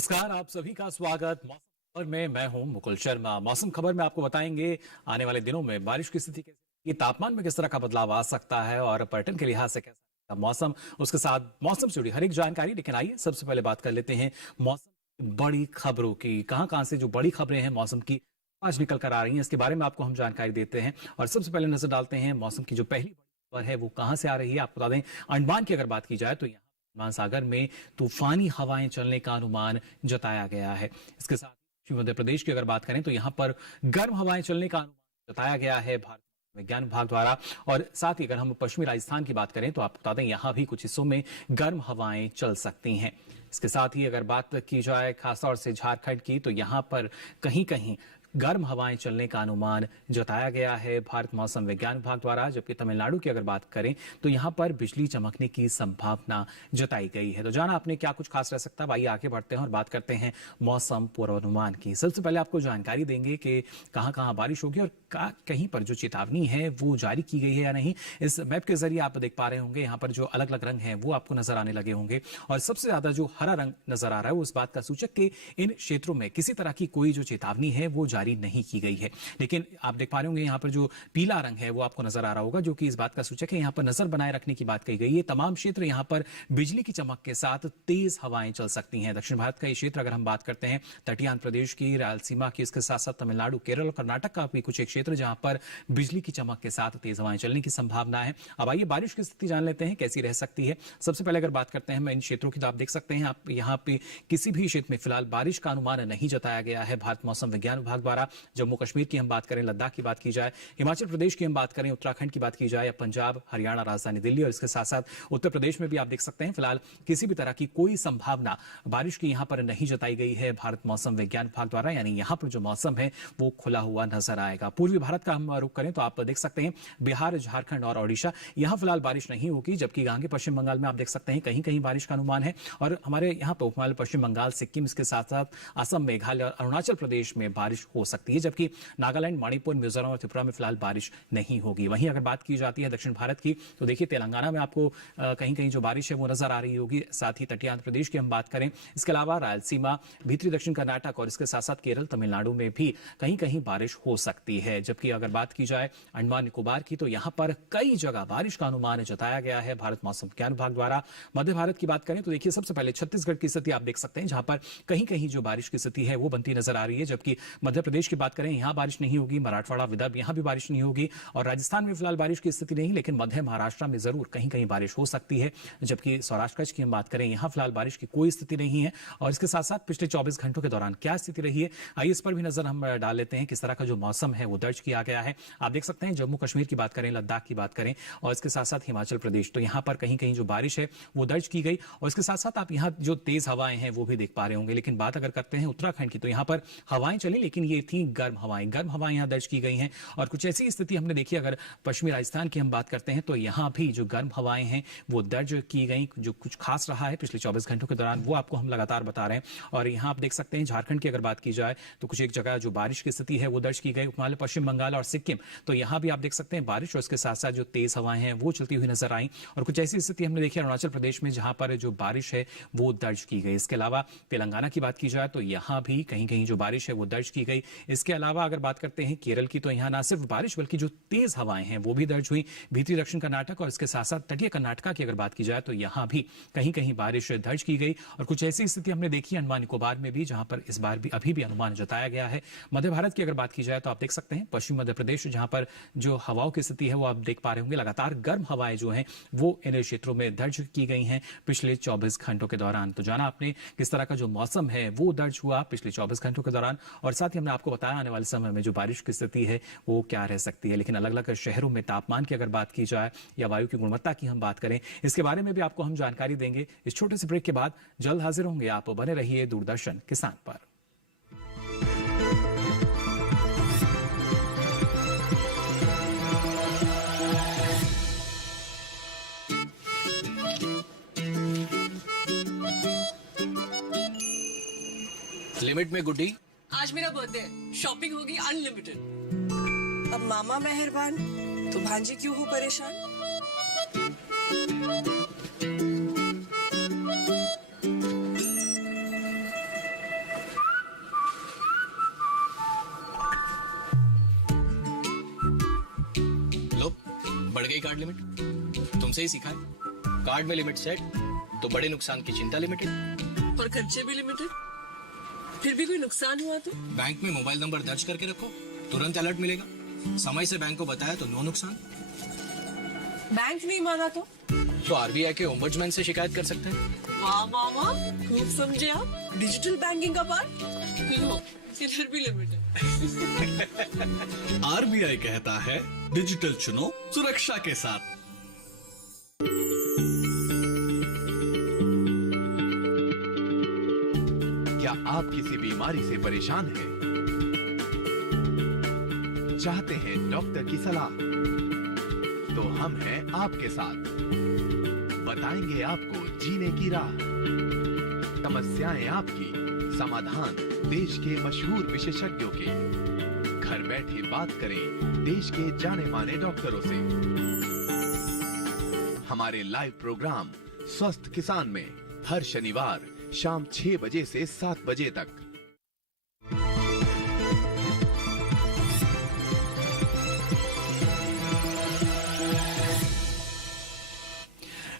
नमस्कार, आप सभी का स्वागत मौसम खबर में। मैं हूं मुकुल शर्मा। मौसम खबर में आपको बताएंगे आने वाले दिनों में बारिश की स्थिति कैसी रहेगी, तापमान में किस तरह का बदलाव आ सकता है और पर्यटन के लिहाज से कैसा रहेगा मौसम, उसके साथ मौसम से जुड़ी हर एक जानकारी। लेकिन आइए सबसे पहले बात कर लेते हैं मौसम की बड़ी खबरों की। कहां कहां से जो बड़ी खबरें हैं मौसम की आज निकल कर आ रही हैं, इसके बारे में आपको हम जानकारी देते हैं। और सबसे पहले नजर डालते हैं मौसम की जो पहली बड़ी खबर है वो कहां से आ रही है। आपको बता दें, अंडमान की अगर बात की जाए तो यहाँ अंडमान सागर में तूफानी हवाएं चलने का अनुमान जताया गया है। इसके साथ ही मध्य प्रदेश की अगर बात करें तो यहां पर गर्म हवाएं चलने का अनुमान जताया गया है भारत विज्ञान विभाग द्वारा। और साथ ही अगर हम पश्चिमी राजस्थान की बात करें तो आपको बता दें यहां भी कुछ हिस्सों में गर्म हवाएं चल सकती हैं। इसके साथ ही अगर बात की जाए खासतौर से झारखंड की तो यहां पर कहीं कहीं गर्म हवाएं चलने का अनुमान जताया गया है भारत मौसम विज्ञान विभाग द्वारा। जबकि तमिलनाडु की अगर बात करें तो यहां पर बिजली चमकने की संभावना जताई गई है। तो जाना आपने क्या कुछ खास रह सकता है। आइए आगे बढ़ते हैं और बात करते हैं मौसम पूर्वानुमान की। सबसे पहले आपको जानकारी देंगे कि कहां कहां बारिश होगी और कहीं पर जो चेतावनी है वो जारी की गई है या नहीं। इस मैप के जरिए आप देख पा रहे होंगे यहाँ पर जो अलग अलग रंग हैं वो आपको नजर आने लगे होंगे। और सबसे ज्यादा जो हरा रंग नजर आ रहा है वो इस बात का सूचक कि इन क्षेत्रों में किसी तरह की कोई जो चेतावनी है वो जारी नहीं की गई है। लेकिन आप देख पा रहे होंगे यहाँ पर जो पीला रंग है वो आपको नजर आ रहा होगा, जो कि इस बात का सूचक है यहाँ पर नजर बनाए रखने की बात कही गई है। तमाम क्षेत्र यहाँ पर बिजली की चमक के साथ तेज हवाएं चल सकती हैं। दक्षिण भारत का ये क्षेत्र अगर हम बात करते हैं, तटीय आंध्र प्रदेश की, रायलसीमा की, इसके साथ साथ तमिलनाडु, केरल और कर्नाटक का भी कुछ एक क्षेत्र जहां पर बिजली की चमक के साथ तेज हवाएं चलने की संभावना है। अब आइए बारिश की स्थिति जान लेते हैं कैसी रह सकती है। सबसे पहले अगर बात करते हैं इन क्षेत्रों की तो आप देख सकते हैं आप यहाँ पे किसी भी क्षेत्र में फिलहाल बारिश का अनुमान नहीं जताया गया है भारत मौसम विज्ञान विभाग द्वारा। जम्मू कश्मीर की हम बात करें, लद्दाख की बात की जाए, हिमाचल प्रदेश की हम बात करें, उत्तराखंड की बात की जाए, या पंजाब, हरियाणा, राजधानी दिल्ली और इसके साथ साथ उत्तर प्रदेश में भी आप देख सकते हैं फिलहाल किसी भी तरह की कोई संभावना बारिश की यहां पर नहीं जताई गई है भारत मौसम विज्ञान विभाग द्वारा। यानी यहां पर जो मौसम है वो खुला हुआ नजर आएगा। पूर्वी भारत का हम रुख करें तो आप देख सकते हैं बिहार, झारखंड और ओडिशा, यहां फिलहाल बारिश नहीं होगी। जबकि आगे पश्चिम बंगाल में आप देख सकते हैं कहीं कहीं बारिश का अनुमान है। और हमारे यहां पर उपमहाद्वीप पश्चिम बंगाल, सिक्किम, इसके साथ साथ असम, मेघालय और अरुणाचल प्रदेश में बारिश हो सकती है। जबकि नागालैंड, मणिपुर, मिजोरम और त्रिपुरा में फिलहाल बारिश नहीं होगी। वहीं अगर बात की जाती है दक्षिण भारत की तो देखिए तेलंगाना में आपको कहीं कहीं जो बारिश है वो नजर आ रही होगी। साथ ही तटीय आंध्र प्रदेश की हम बात करें, इसके अलावा रायलसीमा, भीतरी दक्षिण कर्नाटक और इसके साथ साथ केरल, तमिलनाडु में भी कहीं कहीं बारिश हो सकती है। जबकि अगर बात की जाए अंडमान निकोबार की तो यहां पर कई जगह बारिश का अनुमान जताया गया है भारत मौसम विज्ञान विभाग द्वारा। मध्य भारत की बात करें तो देखिए सबसे पहले छत्तीसगढ़ की स्थिति आप देख सकते हैं जहां पर कहीं कहीं जो बारिश की स्थिति है वो बनती नजर आ रही है। जबकि मध्य प्रदेश की बात करें यहां बारिश नहीं होगी, मराठवाड़ा, विदर्भ यहां भी बारिश नहीं होगी और राजस्थान में फिलहाल बारिश की स्थिति नहीं, लेकिन मध्य महाराष्ट्र में जरूर कहीं कहीं बारिश हो सकती है। जबकि सौराष्ट्र कच्छ की हम बात करें यहां फिलहाल बारिश की कोई स्थिति नहीं है। और इसके साथ साथ पिछले 24 घंटों के दौरान क्या स्थिति रही है आइए इस पर भी नजर हम डाल लेते हैं किस तरह का जो मौसम है वो दर्ज किया गया है। आप देख सकते हैं जम्मू कश्मीर की बात करें, लद्दाख की बात करें और इसके साथ साथ हिमाचल प्रदेश, तो यहां पर कहीं कहीं जो बारिश है वो दर्ज की गई। और इसके साथ साथ आप यहां जो तेज हवाएं हैं वो भी देख पा रहे होंगे। लेकिन बात अगर करते हैं उत्तराखंड की तो यहां पर हवाएं चली, लेकिन ये थी गर्म हवाएं यहां दर्ज की गई हैं। और कुछ ऐसी स्थिति हमने देखी अगर पश्चिमी राजस्थान की हम बात करते हैं तो यहां भी जो गर्म हवाएं हैं वो दर्ज की गई। जो कुछ खास रहा है पिछले 24 घंटों के दौरान वो आपको हम लगातार बता रहे हैं। और यहां आप देख सकते हैं झारखंड की अगर बात की जाए तो कुछ एक जगह जो बारिश की स्थिति है वो दर्ज की गई। उपमहाद्वीप पश्चिम बंगाल और सिक्किम, तो यहां भी आप देख सकते हैं बारिश और इसके साथ साथ जो तेज हवाएं हैं वो चलती हुई नजर आई। और कुछ ऐसी स्थिति हमने देखी अरुणाचल प्रदेश में जहां पर जो बारिश है वो दर्ज की गई। इसके अलावा तेलंगाना की बात की जाए तो यहां भी कहीं कहीं जो बारिश है वो दर्ज की गई। इसके अलावा अगर बात करते हैं केरल की तो यहां ना सिर्फ बारिश बल्कि जो तेज हवाएं हैं वो भी दर्ज हुई। भीतरी दक्षिण कर्नाटक और इसके साथ साथ तटीय कर्नाटका की अगर बात की जाए तो यहां भी कहीं कहीं बारिश दर्ज की गई। और कुछ ऐसी स्थिति हमने देखी अंडमान निकोबार में भी जहां पर इस बार भी अभी भी अनुमान जताया गया है। मध्य भारत की अगर बात की जाए तो आप देख सकते हैं पश्चिम मध्य प्रदेश जहां पर जो हवाओं की स्थिति है वो आप देख पा रहे होंगे। लगातार गर्म हवाएं जो हैं वो इन क्षेत्रों में दर्ज की गई हैं पिछले 24 घंटों के दौरान। तो जाना आपने किस तरह का जो मौसम है वो दर्ज हुआ पिछले 24 घंटों के दौरान। और साथ ही हमने आपको बताया आने वाले समय में जो बारिश की स्थिति है वो क्या रह सकती है। लेकिन अलग अलग शहरों में तापमान की अगर बात की जाए या वायु की गुणवत्ता की हम बात करें, इसके बारे में भी आपको हम जानकारी देंगे। इस छोटे से ब्रेक के बाद जल्द हाजिर होंगे। आप बने रहिए दूरदर्शन किसान पर। लिमिट में गुड्डी। आज मेरा बर्थडे है, शॉपिंग होगी अनलिमिटेड। अब मामा मेहरबान तो भांजे क्यों हो परेशान। RBI कार्ड लिमिट तुमसे ही सीखा है। कार्ड में लिमिट सेट तो बड़े नुकसान की चिंता लिमिटेड। और खर्चे भी लिमिटेड। फिर भी कोई नुकसान हुआ तो? बैंक में मोबाइल नंबर दर्ज करके रखो, तुरंत अलर्ट मिलेगा। समय से बैंक को बताया तो नो नुकसान। बैंक नहीं माना तो? RBI के ओम्बड्समैन से शिकायत कर सकते हैं। वाह वाह वाह, खूब समझे आप। डिजिटल बैंकिंग का पार्ट लो, फिर भी लिमिटेड। RBI कहता है डिजिटल चुनो सुरक्षा के साथ। क्या आप किसी बीमारी से परेशान हैं? चाहते हैं डॉक्टर की सलाह? तो हम हैं आपके साथ। बताएंगे आपको जीने की राह। समस्याएं आपकी, समाधान देश के मशहूर विशेषज्ञों के। घर बैठे बात करें देश के जाने माने डॉक्टरों से। हमारे लाइव प्रोग्राम स्वस्थ किसान में हर शनिवार शाम 6 बजे से 7 बजे तक।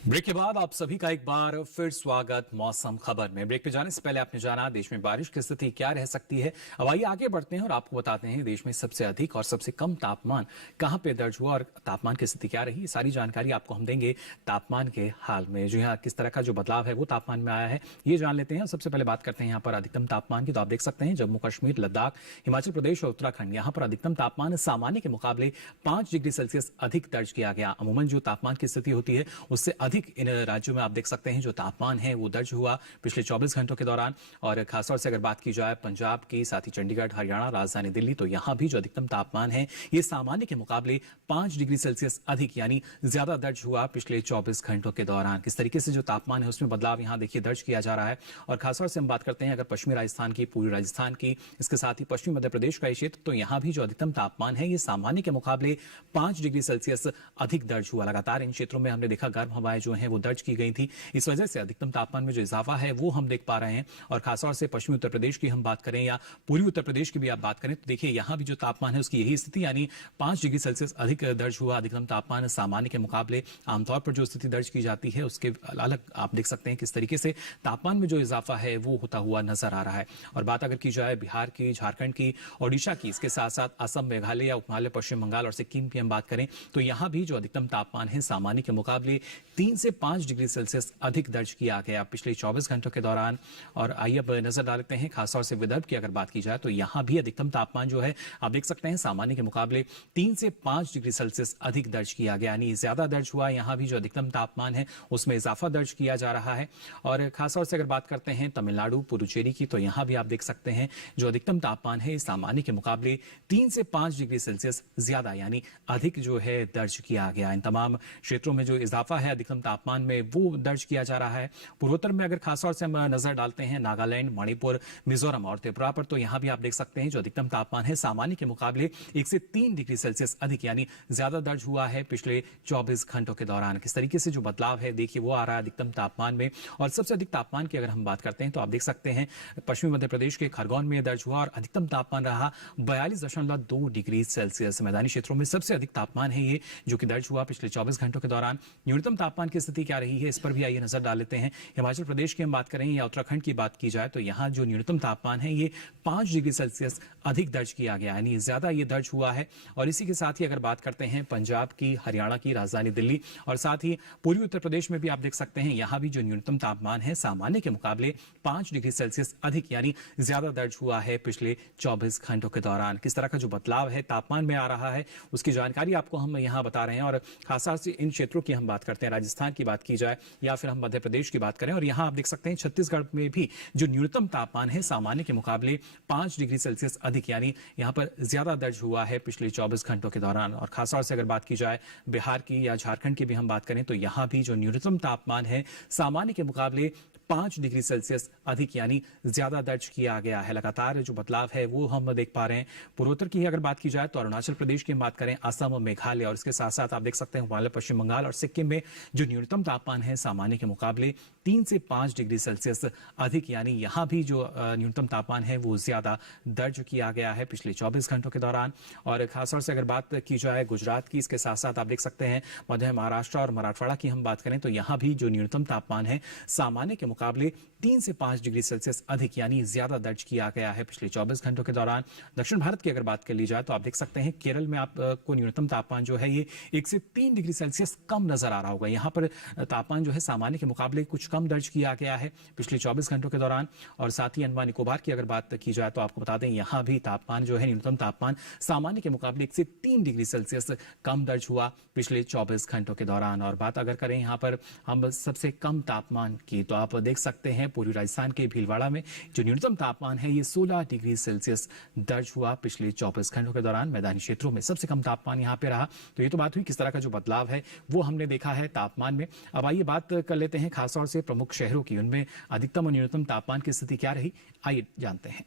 ब्रेक के बाद आप सभी का एक बार फिर स्वागत मौसम खबर में। ब्रेक पे जाने से पहले आपने जाना देश में बारिश की स्थिति क्या रह सकती है। अब आइए आगे बढ़ते हैं और आपको बताते हैं देश में सबसे अधिक और सबसे कम तापमान कहां पे दर्ज हुआ और तापमान की स्थिति क्या रही। सारी जानकारी आपको हम देंगे तापमान के हाल में। जो यहाँ किस तरह का जो बदलाव है वो तापमान में आया है ये जान लेते हैं। सबसे पहले बात करते हैं यहाँ पर अधिकतम तापमान की। तो आप देख सकते हैं जम्मू कश्मीर, लद्दाख, हिमाचल प्रदेश और उत्तराखंड, यहाँ पर अधिकतम तापमान सामान्य के मुकाबले 5 डिग्री सेल्सियस अधिक दर्ज किया गया। अमूमन जो तापमान की स्थिति होती है उससे अधिक इन राज्यों में आप देख सकते हैं जो तापमान है वो दर्ज हुआ पिछले 24 घंटों के दौरान। और खासतौर से अगर बात की जाए पंजाब की, साथ ही चंडीगढ़, हरियाणा, राजधानी दिल्ली, तो यहां भी जो अधिकतम तापमान है ये सामान्य के मुकाबले 5 डिग्री सेल्सियस अधिक यानी ज्यादा दर्ज हुआ पिछले 24 घंटों के दौरान। किस तरीके से जो तापमान है उसमें बदलाव यहाँ देखिए दर्ज किया जा रहा है। और खासतौर से हम बात करते हैं अगर पश्चिमी राजस्थान की, पूर्वी राजस्थान की, इसके साथ ही पश्चिमी मध्य प्रदेश का क्षेत्र, तो यहाँ भी जो अधिकतम तापमान है ये सामान्य के मुकाबले 5 डिग्री सेल्सियस अधिक दर्ज हुआ। लगातार इन क्षेत्रों में हमने देखा गर्म हवाएं जो है वो दर्ज की गई थी। इस वजह से अधिकतम तापमान में जो इजाफा है वो हम देख पा रहे हैं। और खासतौर से पश्चिमी उत्तर प्रदेश की हम बात करें या पूर्वी उत्तर प्रदेश की भी आप बात करें तो देखिए यहां भी जो तापमान है उसकी यही स्थिति यानी 5 डिग्री सेल्सियस अधिक दर्ज हुआ अधिकतम तापमान सामान्य के मुकाबले। आमतौर पर जो स्थिति दर्ज की जाती है उसके अलग आप देख सकते हैं किस तरीके से तापमान में जो इजाफा है वो होता हुआ नजर आ रहा है। और बात अगर की जाए बिहार की, झारखंड की, ओडिशा की, इसके साथ साथ असम, मेघालय या उपमहाद्वीपीय पश्चिम बंगाल और सिक्किम की हम बात करें तो यहां भी जो अधिकतम तापमान है सामान्य के मुकाबले 3 से 5 डिग्री सेल्सियस अधिक दर्ज किया गया पिछले 24 घंटों के दौरान। और आइए अब नजर डालते हैं खासतौर से विदर्भ की अगर बात की जाए तो यहां भी अधिकतम तापमान जो है आप देख सकते हैं सामान्य के मुकाबले 3 से 5 डिग्री सेल्सियस अधिक दर्ज किया गया यानी ज्यादा दर्ज हुआ। यहां भी जो अधिकतम तापमान है उसमें इजाफा दर्ज किया जा रहा है। और खासतौर से अगर बात करते हैं तमिलनाडु, पुडुचेरी की, तो यहां भी आप देख सकते हैं जो अधिकतम तापमान है सामान्य के मुकाबले 3 से 5 डिग्री सेल्सियस ज्यादा यानी अधिक जो है दर्ज किया गया। इन तमाम क्षेत्रों में जो इजाफा है अधिकतम तापमान में वो दर्ज किया जा रहा है। पूर्वोत्तर में अगर खासतौर से हम नजर डालते हैं नागालैंड, मणिपुर, मिजोरम और त्रिपुरा पर तो यहां भी आप देख सकते हैं जो अधिकतम तापमान है सामान्य के मुकाबले 1 से 3 डिग्री सेल्सियस अधिक यानी ज्यादा दर्ज हुआ है पिछले 24 घंटों के दौरान। किस तरीके से जो बदलाव है देखिए वो आ रहा है अधिकतम तापमान में। और सबसे अधिक तापमान की अगर हम बात करते हैं तो आप देख सकते हैं पश्चिमी मध्य प्रदेश के खरगोन में दर्ज हुआ और अधिकतम तापमान रहा 42.2 डिग्री सेल्सियस। मैदानी क्षेत्रों में सबसे अधिक तापमान है ये जो कि दर्ज हुआ पिछले 24 घंटों के दौरान। न्यूनतम तापमान की स्थिति क्या रही है इस पर भी आइए नजर डाल लेते हैं। हिमाचल प्रदेश की हम बात करें या उत्तराखंड की बात की जाए तो यहां जो न्यूनतम तापमान है ये 5 डिग्री सेल्सियस अधिक दर्ज किया गया यानी ज्यादा ये दर्ज हुआ है। और इसी के साथ ही अगर बात करते हैं पंजाब की, हरियाणा की, राजधानी दिल्ली और साथ ही पूर्वी उत्तर प्रदेश में भी आप देख सकते हैं यहां भी जो न्यूनतम तापमान है सामान्य के मुकाबले 5 डिग्री सेल्सियस अधिक यानी ज्यादा दर्ज हुआ है पिछले 24 घंटों के दौरान। किस तरह का जो बदलाव है तापमान में आ रहा है उसकी जानकारी आपको हम यहां बता रहे हैं। और खासतौर से इन क्षेत्रों की हम बात करते हैं, राजस्थान की बात की जाए या फिर हम मध्य प्रदेश की बात करें और यहां आप देख सकते हैं छत्तीसगढ़ में भी जो न्यूनतम तापमान है सामान्य के मुकाबले 5 डिग्री सेल्सियस अधिक यानी यहां पर ज्यादा दर्ज हुआ है पिछले 24 घंटों के दौरान। और खासतौर से अगर बात की जाए बिहार की या झारखंड की भी हम बात करें तो यहां भी जो न्यूनतम तापमान है सामान्य के मुकाबले 5 डिग्री सेल्सियस अधिक यानी ज्यादा दर्ज किया गया है। लगातार जो बदलाव है वो हम देख पा रहे हैं। पूर्वोत्तर की अगर बात की जाए तो अरुणाचल प्रदेश की बात करें, असम, मेघालय और इसके साथ साथ आप देख सकते हैं हिमालय, पश्चिम बंगाल और सिक्किम में जो न्यूनतम तापमान है सामान्य के मुकाबले 3 से 5 डिग्री सेल्सियस अधिक यानी यहाँ भी जो न्यूनतम तापमान है वो ज्यादा दर्ज किया गया है पिछले 24 घंटों के दौरान। और खासतौर से अगर बात की जाए गुजरात की, इसके साथ साथ आप देख सकते हैं मध्य महाराष्ट्र और मराठवाड़ा की हम बात करें तो यहाँ भी जो न्यूनतम तापमान है सामान्य के मुकाबले 3 से 5 डिग्री सेल्सियस अधिक यानी ज्यादा दर्ज किया गया है पिछले 24 घंटों के दौरान। दक्षिण भारत की अगर बात कर ली जाए तो आप देख सकते हैं केरल में आपको न्यूनतम तापमान जो है ये 1 से 3 डिग्री सेल्सियस कम नजर आ रहा होगा। यहाँ पर तापमान जो है सामान्य के मुकाबले कुछ कम दर्ज किया गया है पिछले 24 घंटों के दौरान। और साथ ही अंडमान निकोबार की अगर बात की जाए तो आपको बता दें यहाँ भी तापमान जो है न्यूनतम तापमान सामान्य के मुकाबले 1 से 3 डिग्री सेल्सियस कम दर्ज हुआ पिछले 24 घंटों के दौरान। और बात अगर करें यहाँ पर हम सबसे कम तापमान की तो आप देख सकते हैं पूर्वी राजस्थान के भीलवाड़ा में जो न्यूनतम तापमान है ये 16 डिग्री सेल्सियस दर्ज हुआ पिछले 24 घंटों के दौरान। मैदानी क्षेत्रों में सबसे कम तापमान यहाँ पे रहा। तो ये तो बात हुई किस तरह का जो बदलाव है वो हमने देखा है तापमान में। अब आइए बात कर लेते हैं खासतौर से प्रमुख शहरों की, उनमें अधिकतम और न्यूनतम तापमान की स्थिति क्या रही, आइए जानते हैं।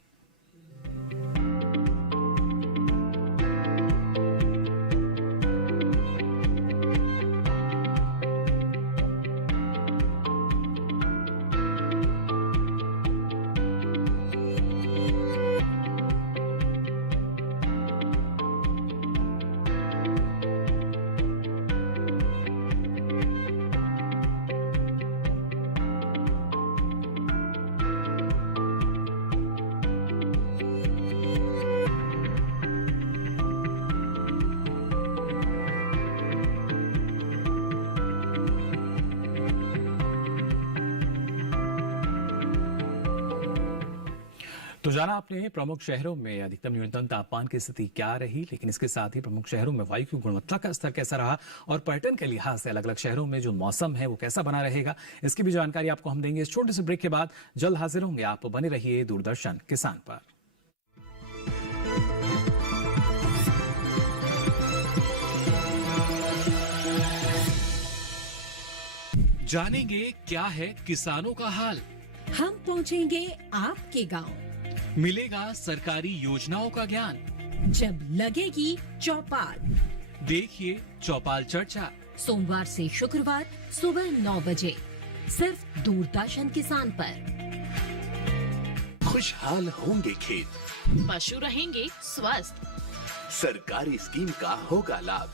तो जाना आपने प्रमुख शहरों में अधिकतम न्यूनतम तापमान की स्थिति क्या रही, लेकिन इसके साथ ही प्रमुख शहरों में वायु की गुणवत्ता का स्तर कैसा रहा और पर्यटन के लिहाज से अलग अलग शहरों में जो मौसम है वो कैसा बना रहेगा, इसकी भी जानकारी आपको हम देंगे। इस छोटे से ब्रेक के बाद जल्द हाजिर होंगे। आप बने रहिए दूरदर्शन किसान पर। जानेंगे क्या है किसानों का हाल, हम पहुंचेंगे आपके गांव, मिलेगा सरकारी योजनाओं का ज्ञान। जब लगेगी चौपाल, देखिए चौपाल चर्चा सोमवार से शुक्रवार सुबह 9 बजे सिर्फ दूरदर्शन किसान पर। खुशहाल होंगे खेत, पशु रहेंगे स्वस्थ, सरकारी स्कीम का होगा लाभ,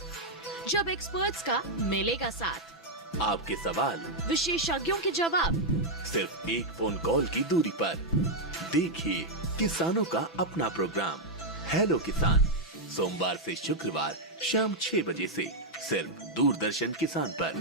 जब एक्सपर्ट्स का मिलेगा साथ, आपके सवाल विशेषज्ञों के जवाब, सिर्फ एक फोन कॉल की दूरी पर। देखिए किसानों का अपना प्रोग्राम हेलो किसान, सोमवार से शुक्रवार शाम 6 बजे से सिर्फ दूरदर्शन किसान पर।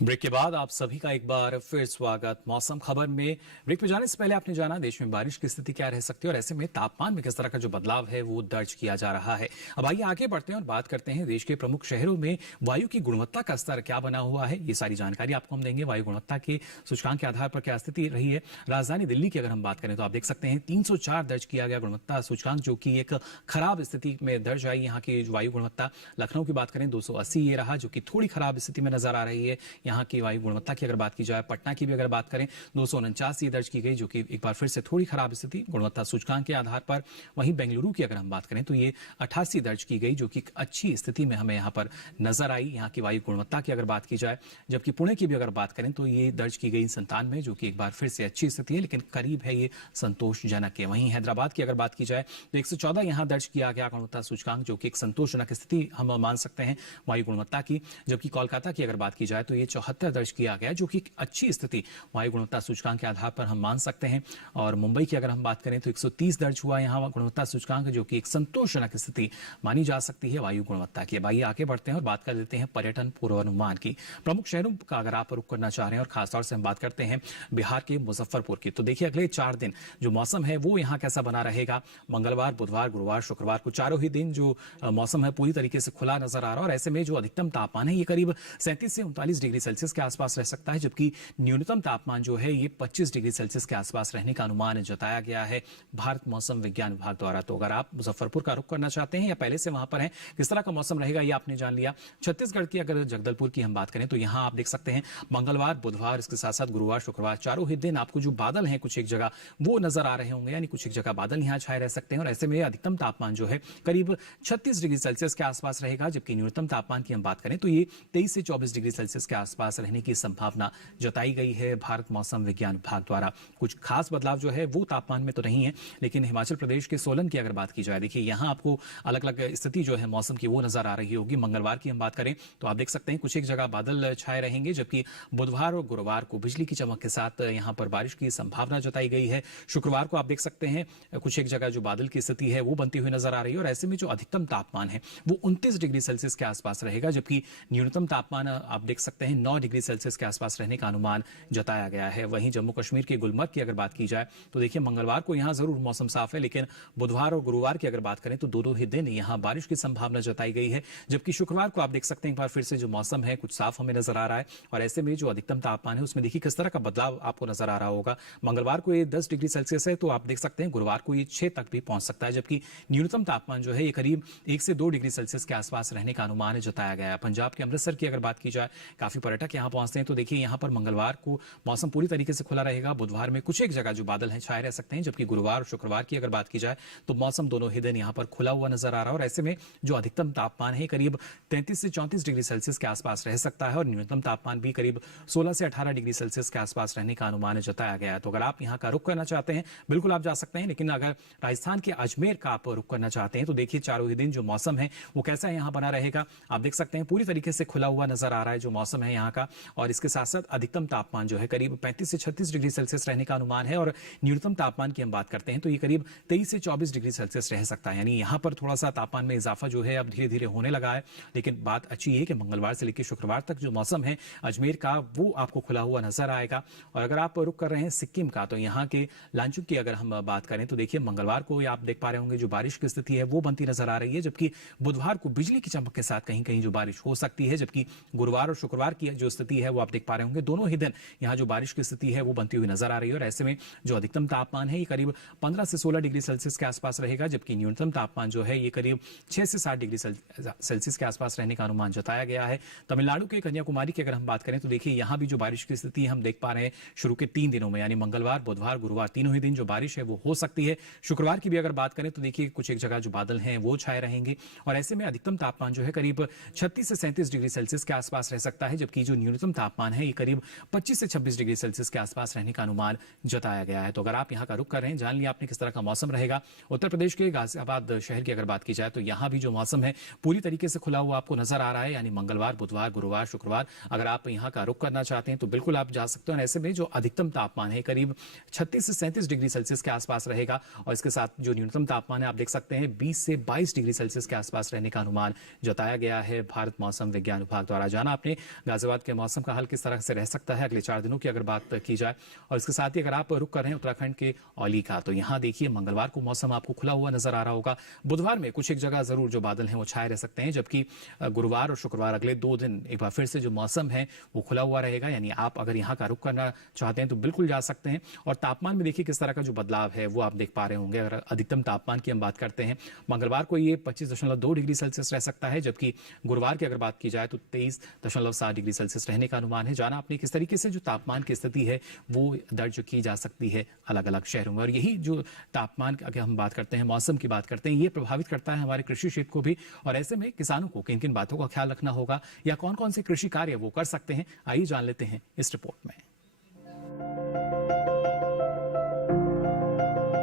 ब्रेक के बाद आप सभी का एक बार फिर स्वागत। मौसम खबर में ब्रेक पे जाने से पहले आपने जाना देश में बारिश की स्थिति क्या रह सकती है और ऐसे में तापमान में किस तरह का जो बदलाव है वो दर्ज किया जा रहा है। अब आइए आगे बढ़ते हैं और बात करते हैं देश के प्रमुख शहरों में वायु की गुणवत्ता का स्तर क्या बना हुआ है। ये सारी जानकारी आपको हम देंगे। वायु गुणवत्ता के सूचकांक के आधार पर क्या स्थिति रही है। राजधानी दिल्ली की अगर हम बात करें तो आप देख सकते हैं 304 दर्ज किया गया गुणवत्ता सूचकांक, जो कि एक खराब स्थिति में दर्ज आई यहाँ की वायु गुणवत्ता। लखनऊ की बात करें 280 ये रहा, जो कि थोड़ी खराब स्थिति में नजर आ रही है यहाँ की वायु गुणवत्ता की। अगर बात की जाए पटना की भी अगर बात करें 249 दर्ज की गई, जो कि एक बार फिर से थोड़ी खराब स्थिति गुणवत्ता सूचकांक के आधार पर। वहीं बेंगलुरु की अगर हम बात करें तो ये 88 दर्ज की गई, जो कि अच्छी स्थिति में हमें यहाँ पर नजर आई यहाँ की वायु गुणवत्ता की अगर बात की जाए। जबकि पुणे की भी अगर बात करें तो ये दर्ज की गई 97, जो कि एक बार फिर से अच्छी स्थिति है, लेकिन करीब है ये संतोषजनक है। वहीं हैदराबाद की अगर बात की जाए तो 114 यहाँ दर्ज किया गया गुणवत्ता सूचकांक, जो कि एक संतोषजनक स्थिति हम मान सकते हैं वायु गुणवत्ता की। जबकि कोलकाता की अगर बात की जाए तो ये 74 दर्ज किया गया, जो कि अच्छी स्थिति वायु गुणवत्ता सूचकांक के आधार पर हम मान सकते हैं। और मुंबई की अगर हम बात करें तो 130 दर्ज हुआ यहाँ गुणवत्ता सूचकांक, जो कि एक संतोषजनक स्थिति मानी जा सकती है वायु गुणवत्ता की। आइए आगे बढ़ते हैं और बात कर लेते हैं पर्यटन पूर्वानुमान की। प्रमुख शहरों का अगर आप रुख करना चाह रहे हैं और खासतौर से हम बात करते हैं बिहार के मुजफ्फरपुर की, तो देखिए अगले 4 दिन जो मौसम है वो यहाँ कैसा बना रहेगा। मंगलवार, बुधवार, गुरुवार, शुक्रवार को चारों ही दिन जो मौसम है पूरी तरीके से खुला नजर आ रहा है और ऐसे में जो अधिकतम तापमान है ये करीब 37 से 39 डिग्री सेल्सियस के आसपास रह सकता है, जबकि न्यूनतम तापमान जो है ये 25 डिग्री सेल्सियस के आसपास रहने का अनुमान जताया गया है भारत मौसम विज्ञान विभाग द्वारा। तो अगर आप मुजफ्फरपुर का रुख करना चाहते हैं या पहले से वहां पर हैं, किस तरह का मौसम रहेगा ये आपने जान लिया। छत्तीसगढ़ की अगर जगदलपुर की हम बात करें तो यहां आप देख सकते हैं मंगलवार, बुधवार, इसके साथ साथ गुरुवार, शुक्रवार, चारों ही दिन आपको जो बादल हैं कुछ एक जगह वो नजर आ रहे होंगे, यानी कुछ एक जगह बादल यहां छाए रह सकते हैं। और ऐसे में अधिकतम तापमान जो है करीब 36 डिग्री सेल्सियस के आसपास रहेगा, जबकि न्यूनतम तापमान की हम बात करें तो ये 23 से 24 डिग्री सेल्सियस के आसपास रहने की संभावना जताई गई है भारत मौसम विज्ञान विभाग द्वारा। कुछ खास बदलाव जो है वो तापमान में तो नहीं है, लेकिन हिमाचल प्रदेश के सोलन की अगर बात की जाए, देखिए यहां आपको अलग अलग स्थिति जो है मौसम की वो नजर आ रही होगी। मंगलवार की हम बात करें तो आप देख सकते हैं कुछ एक जगह बादल छाए रहेंगे, जबकि बुधवार और गुरुवार को बिजली की चमक के साथ यहां पर बारिश की संभावना जताई गई है। शुक्रवार को आप देख सकते हैं कुछ एक जगह जो बादल की स्थिति है वो बनती हुई नजर आ रही है, और ऐसे में जो अधिकतम तापमान है वो 29 डिग्री सेल्सियस के आसपास रहेगा, जबकि न्यूनतम तापमान आप देख सकते हैं 9 डिग्री सेल्सियस के आसपास रहने का अनुमान जताया गया है। वहीं जम्मू कश्मीर के गुलमर्ग की अगर बात की जाए तो देखिए मंगलवार को यहां जरूर मौसम साफ है, लेकिन बुधवार और गुरुवार की अगर बात करें तो दोनों ही दिन यहां बारिश की संभावना जताई गई है, जबकि शुक्रवार को आप देख सकते हैं एक बार फिर से जो मौसम है कुछ साफ हमें नजर आ रहा है। और ऐसे में जो अधिकतम तापमान है उसमें देखिए किस तरह का बदलाव आपको नजर आ रहा होगा। मंगलवार को ये 10 डिग्री सेल्सियस है, तो आप देख सकते हैं गुरुवार को ये 6 तक भी पहुंच सकता है, जबकि न्यूनतम तापमान जो है ये करीब 1 से 2 डिग्री सेल्सियस के आसपास रहने का अनुमान जताया गया है। पंजाब के अमृतसर की अगर बात की जाए, काफी पर्यटक यहां पहुंचते हैं, तो देखिए यहां पर मंगलवार को मौसम पूरी तरीके से खुला रहेगा। बुधवार में कुछ एक जगह जो बादल हैं छाए रह सकते हैं, जबकि गुरुवार और शुक्रवार की अगर बात की जाए तो मौसम दोनों ही दिन यहां पर खुला हुआ नजर आ रहा है। और ऐसे में जो अधिकतम तापमान है करीब 33 से 34 डिग्री सेल्सियस के आसपास रह सकता है, और न्यूनतम तापमान भी करीब 16 से 18 डिग्री सेल्सियस के आसपास रहने का अनुमान जताया गया है। तो अगर आप यहां का रुख करना चाहते हैं बिल्कुल आप जा सकते हैं, लेकिन अगर राजस्थान के अजमेर का आप रुख करना चाहते हैं तो देखिए चारों ही दिन जो मौसम है वो कैसा यहां बना रहेगा। आप देख सकते हैं पूरी तरीके से खुला हुआ नजर आ रहा है जो मौसम है यहाँ का, और इसके साथ साथ अधिकतम तापमान जो है करीब 35 से 36 डिग्री सेल्सियस रहने का अनुमान है, और न्यूनतम तापमान की हम बात करते हैं तो ये करीब 23 से 24 डिग्री सेल्सियस रह सकता है। यानी यहाँ पर थोड़ा सा तापमान में इजाफा जो है अब धीरे धीरे होने लगा है, लेकिन बात अच्छी है कि मंगलवार से लेकर शुक्रवार तक जो मौसम है अजमेर का वो आपको खुला हुआ नजर आएगा। और अगर आप रुख कर रहे हैं सिक्किम का, तो यहाँ के लांचुक की अगर हम बात करें तो देखिए मंगलवार को आप देख पा रहे होंगे जो बारिश की स्थिति है वो बनती नजर आ रही है, जबकि बुधवार को बिजली की चमक के साथ कहीं कहीं जो बारिश हो सकती है, जबकि गुरुवार और शुक्रवार की जो स्थिति है वो आप देख पा रहे होंगे दोनों ही दिन यहाँ जो बारिश की स्थिति है वो बनती हुई नजर आ रही है। और ऐसे में जो अधिकतम तापमान है ये करीब 15 से 16 डिग्री सेल्सियस के आसपास रहेगा, जबकि न्यूनतम तापमान जो है ये करीब 6 से 7 डिग्री सेल्सियस के आसपास रहने का अनुमान जताया गया है। तमिलनाडु के कन्याकुमारी की अगर हम बात करें तो देखिए यहाँ भी जो बारिश की स्थिति हम देख पा रहे हैं शुरू के 3 दिनों में, यानी मंगलवार, बुधवार, गुरुवार तीनों ही दिन जो बारिश है वो हो सकती है। शुक्रवार की भी अगर बात करें तो देखिए कुछ एक जगह जो बादल हैं वो छाए रहेंगे, और ऐसे में अधिकतम तापमान जो है करीब 36 से 37 डिग्री सेल्सियस के आसपास रह सकता है, जबकि जो न्यूनतम तापमान है ये करीब 25 से 26 डिग्री सेल्सियस के आसपास रहने का अनुमान जताया गया है। तो अगर आप यहाँ का रुख कर रहे हैं, जान लिया आपने किस तरह का मौसम रहेगा। उत्तर प्रदेश के गाजियाबाद शहर की अगर बात की जाए तो यहाँ भी जो मौसम है पूरी तरीके से खुला हुआ आपको नजर आ रहा है, यानी मंगलवार, बुधवार, गुरुवार, शुक्रवार अगर आप यहाँ का रुख करना चाहते हैं तो बिल्कुल आप जा सकते हैं। ऐसे में जो अधिकतम तापमान है करीब 36 से 37 डिग्री सेल्सियस के आसपास रहेगा, और इसके साथ जो न्यूनतम तापमान है आप देख सकते हैं 20 से 22 डिग्री सेल्सियस के आसपास रहने का अनुमान जताया गया है भारत मौसम विज्ञान विभाग द्वारा। जाना आपने गाजियाबाद के मौसम का हाल किस तरह से रह सकता है अगले 4 दिनों की अगर बात की जाए। और इसके साथ ही अगर आप रुख कर रहे हैं उत्तराखंड के औली का, तो यहाँ देखिए मंगलवार को मौसम आपको खुला हुआ नजर आ रहा होगा। बुधवार में कुछ एक जगह जरूर जो बादल हैं वो छाए रह सकते हैं, जबकि गुरुवार और शुक्रवार अगले 2 दिन एक बार फिर से जो मौसम है वो खुला हुआ रहेगा, यानी आप अगर यहाँ का रुख करना चाहते हैं तो बिल्कुल जा सकते हैं। और तापमान में देखिए किस तरह का जो बदलाव है वो आप देख पा रहे होंगे। अगर अधिकतम तापमान की हम बात करते हैं मंगलवार को ये 25.2 डिग्री सेल्सियस रह सकता है, जबकि गुरुवार की अगर बात की जाए तो 23.7 डिग्री सेल्सियस रहने का अनुमान है। जाना आपने किस तरीके से जो तापमान की स्थिति है वो दर्ज की जा सकती है अलग अलग शहरों में। और यही जो तापमान अगर हम बात करते हैं, मौसम की बात करते हैं, ये प्रभावित करता है हमारे कृषि क्षेत्र को भी। और ऐसे में किसानों को किन किन बातों का ख्याल रखना होगा या कौन कौन से कृषि कार्य वो कर सकते हैं, आइए जान लेते हैं इस रिपोर्ट में।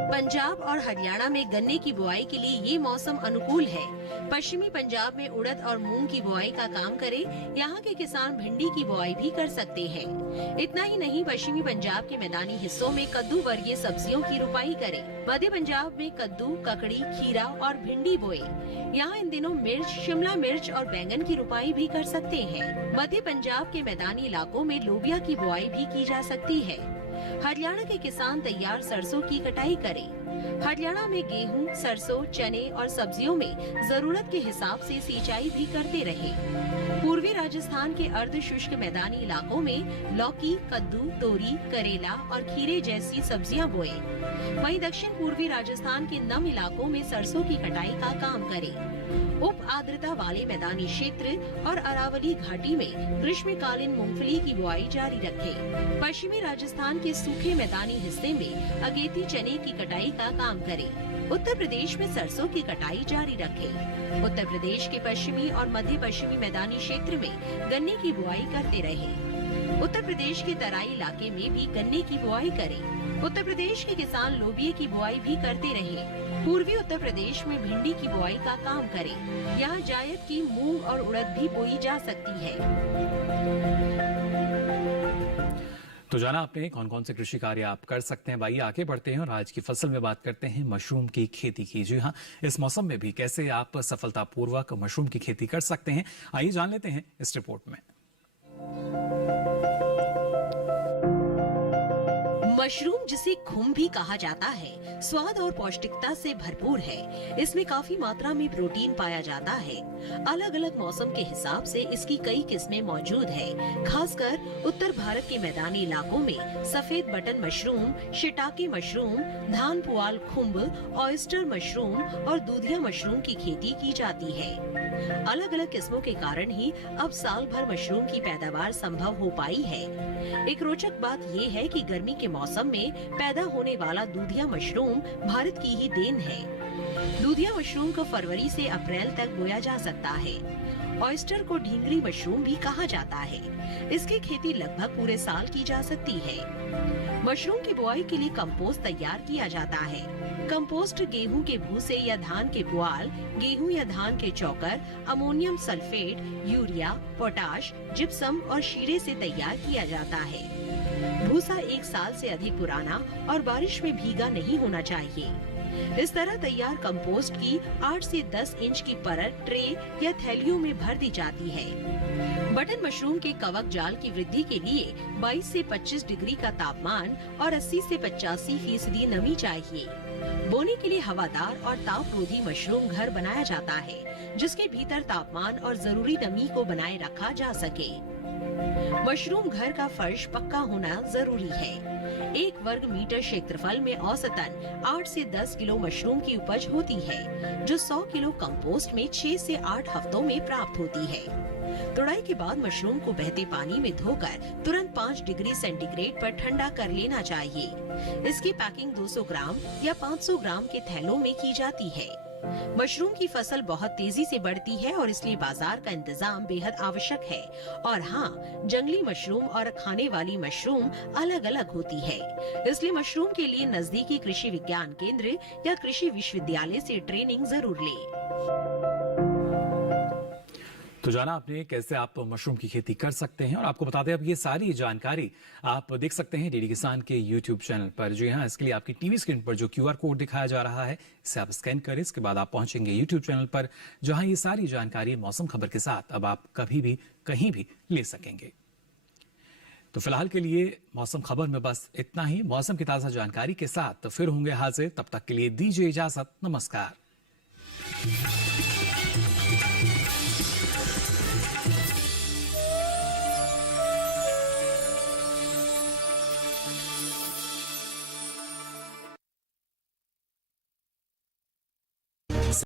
पंजाब और हरियाणा में गन्ने की बुआई के लिए ये मौसम अनुकूल है। पश्चिमी पंजाब में उड़द और मूंग की बुआई का काम करे, यहाँ के किसान भिंडी की बुआई भी कर सकते हैं। इतना ही नहीं, पश्चिमी पंजाब के मैदानी हिस्सों में कद्दू वर्गीय सब्जियों की रुपाई करे। मध्य पंजाब में कद्दू, ककड़ी, खीरा और भिंडी बोए। यहाँ इन दिनों मिर्च, शिमला मिर्च और बैंगन की रुपाई भी कर सकते हैं। मध्य पंजाब के मैदानी इलाकों में लोबिया की बुआई भी की जा सकती है। हरियाणा के किसान तैयार सरसों की कटाई करें। हरियाणा में गेहूं, सरसों, चने और सब्जियों में जरूरत के हिसाब से सिंचाई भी करते रहे। पूर्वी राजस्थान के अर्ध शुष्क मैदानी इलाकों में लौकी, कद्दू, तोरी, करेला और खीरे जैसी सब्जियां बोए। वहीं दक्षिण पूर्वी राजस्थान के नम इलाकों में सरसों की कटाई का काम करे। उप आर्द्रता वाले मैदानी क्षेत्र और अरावली घाटी में ग्रीष्मकालीन मूंगफली की बुआई जारी रखे। पश्चिमी राजस्थान के सूखे मैदानी हिस्से में अगेती चने की कटाई का काम करे। उत्तर प्रदेश में सरसों की कटाई जारी रखे। उत्तर प्रदेश के पश्चिमी और मध्य पश्चिमी मैदानी क्षेत्र में गन्ने की बुआई करते रहे। उत्तर प्रदेश के तराई इलाके में भी गन्ने की बुआई करें। उत्तर प्रदेश के किसान लोबिये की बुआई भी करते रहे। पूर्वी उत्तर प्रदेश में भिंडी की बुआई का काम करें। यहाँ जायद की मूंग और उड़द भी बोई जा सकती है। तो जाना आपने कौन कौन से कृषि कार्य आप कर सकते हैं। भाई आगे बढ़ते हैं और आज की फसल में बात करते हैं मशरूम की खेती की। जी हाँ, इस मौसम में भी कैसे आप सफलतापूर्वक मशरूम की खेती कर सकते हैं, आइए जान लेते हैं इस रिपोर्ट में। मशरूम, जिसे खुम भी कहा जाता है, स्वाद और पौष्टिकता से भरपूर है। इसमें काफी मात्रा में प्रोटीन पाया जाता है। अलग अलग मौसम के हिसाब से इसकी कई किस्में मौजूद है। खासकर उत्तर भारत के मैदानी इलाकों में सफेद बटन मशरूम, शिटाके मशरूम, धान पुआल खुम्ब, ऑयस्टर मशरूम और दूधिया मशरूम की खेती की जाती है। अलग अलग किस्मों के कारण ही अब साल भर मशरूम की पैदावार संभव हो पाई है। एक रोचक बात ये है कि गर्मी के मौसम में पैदा होने वाला दूधिया मशरूम भारत की ही देन है। दूधिया मशरूम को फरवरी से अप्रैल तक बोया जा सकता है। ऑयस्टर को ढींगरी मशरूम भी कहा जाता है। इसकी खेती लगभग पूरे साल की जा सकती है। मशरूम की बुआई के लिए कंपोस्ट तैयार किया जाता है। कंपोस्ट गेहूं के भूसे या धान के पुआल, गेहूं या धान के चौकर, ammonium sulphate, urea, potash, gypsum और शीरे से तैयार किया जाता है। भूसा 1 साल से अधिक पुराना और बारिश में भीगा नहीं होना चाहिए। इस तरह तैयार कंपोस्ट की 8 से 10 इंच की परत ट्रे या थैलियों में भर दी जाती है। बटन मशरूम के कवक जाल की वृद्धि के लिए 22 से 25 डिग्री का तापमान और 80 से 85% नमी चाहिए। बोने के लिए हवादार और तापरोधी मशरूम घर बनाया जाता है, जिसके भीतर तापमान और जरूरी नमी को बनाए रखा जा सके। मशरूम घर का फर्श पक्का होना जरूरी है। 1 वर्ग मीटर क्षेत्रफल में औसतन 8 से 10 किलो मशरूम की उपज होती है, जो 100 किलो कंपोस्ट में 6 से 8 हफ्तों में प्राप्त होती है। तुड़ाई के बाद मशरूम को बहते पानी में धोकर तुरंत 5 डिग्री सेंटीग्रेड पर ठंडा कर लेना चाहिए। इसकी पैकिंग 200 ग्राम या 500 ग्राम के थैलों में की जाती है। मशरूम की फसल बहुत तेजी से बढ़ती है और इसलिए बाजार का इंतजाम बेहद आवश्यक है। और हाँ, जंगली मशरूम और खाने वाली मशरूम अलग अलग होती है। इसलिए मशरूम के लिए नजदीकी कृषि विज्ञान केंद्र या कृषि विश्वविद्यालय से ट्रेनिंग जरूर लें। तो जाना आपने कैसे आप मशरूम की खेती कर सकते हैं, और आपको बता दें अब ये सारी जानकारी आप देख सकते हैं डीडी किसान के यूट्यूब चैनल पर। जी हाँ, इसके लिए आपकी टीवी स्क्रीन पर जो QR कोड दिखाया जा रहा है, इसे आप स्कैन करें। इसके बाद आप पहुंचेंगे यूट्यूब चैनल पर, जहां ये सारी जानकारी मौसम खबर के साथ अब आप कभी भी कहीं भी ले सकेंगे। तो फिलहाल के लिए मौसम खबर में बस इतना ही। मौसम की ताजा जानकारी के साथ फिर होंगे हाजिर, तब तक के लिए दीजिए इजाजत। नमस्कार।